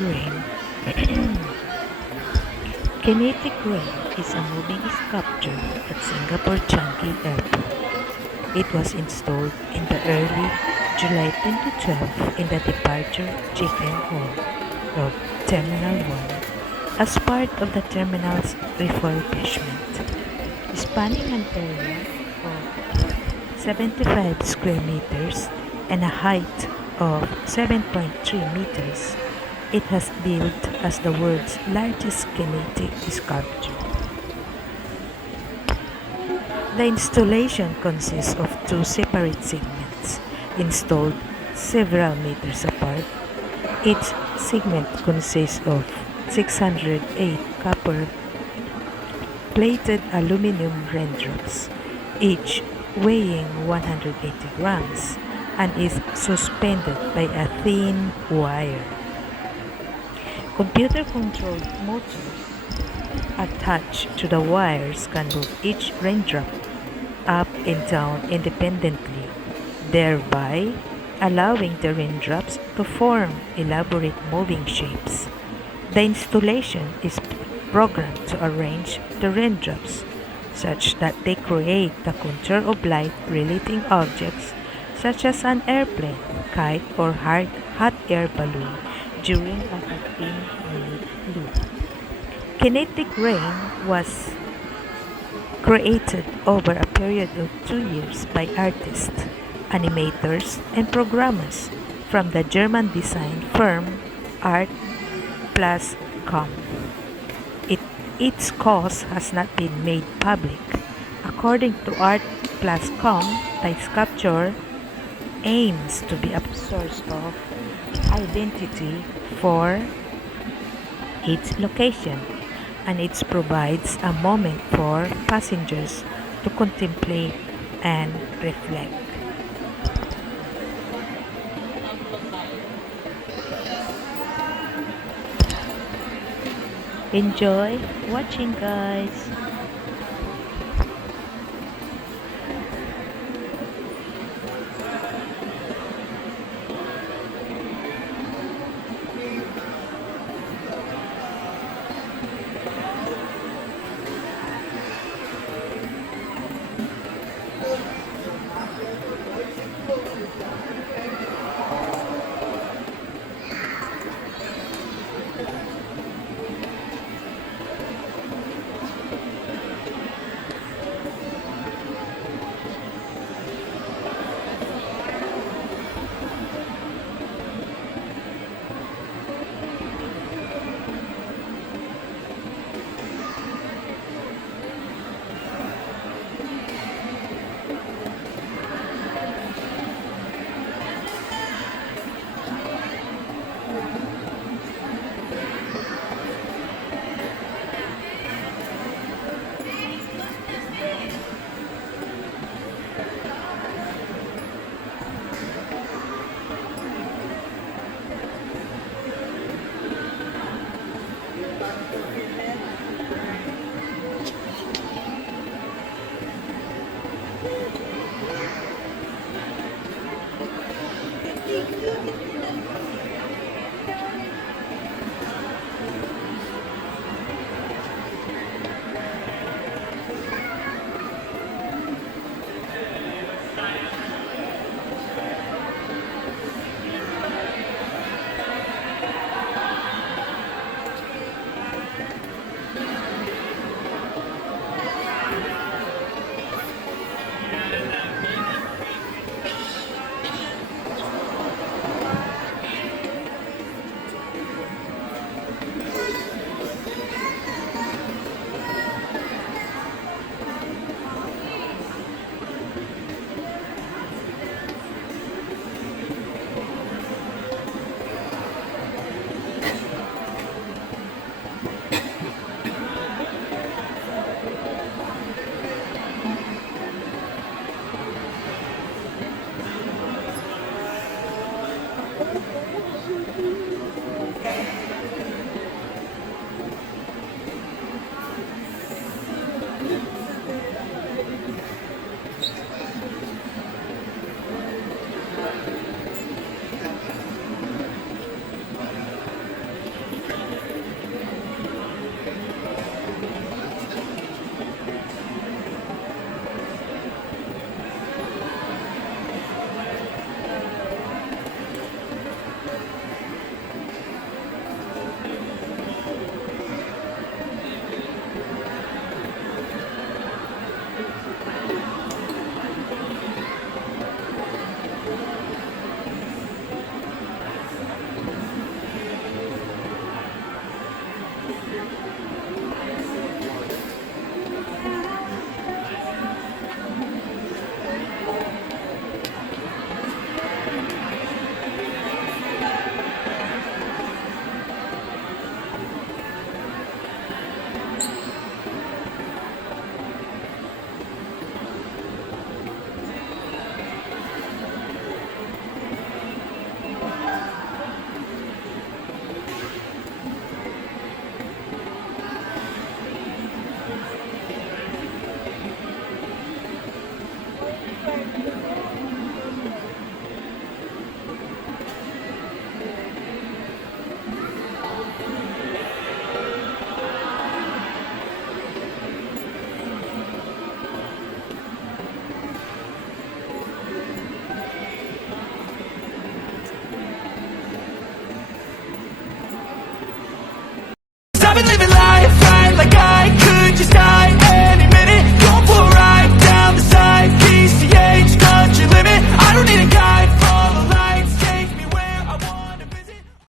Rain. Kinetic Rain is a moving sculpture at Singapore Changi Airport. It was installed in the early July 2012 in the departure check-in hall of Terminal 1 as part of the terminal's refurbishment, spanning an area of 75 square meters and a height of 7.3 meters. It has built as the world's largest kinetic sculpture. The installation consists of two separate segments installed several meters apart. Each segment consists of 608 copper plated aluminum raindrops, each weighing 180 grams, and is suspended by a thin wire. Computer-controlled motors attached to the wires can move each raindrop up and down independently, thereby allowing the raindrops to form elaborate moving shapes. The installation is programmed to arrange the raindrops such that they create the contour of light-relating objects such as an airplane, kite, or hot air balloon during a 15-minute loop. Kinetic Rain was created over a period of 2 years by artists, animators, and programmers from the German design firm Art Plus Com. Its cost has not been made public. According to Art Plus Com, the sculpture aims to be a source of identity for its location, and it provides a moment for passengers to contemplate and reflect. Enjoy watching, guys!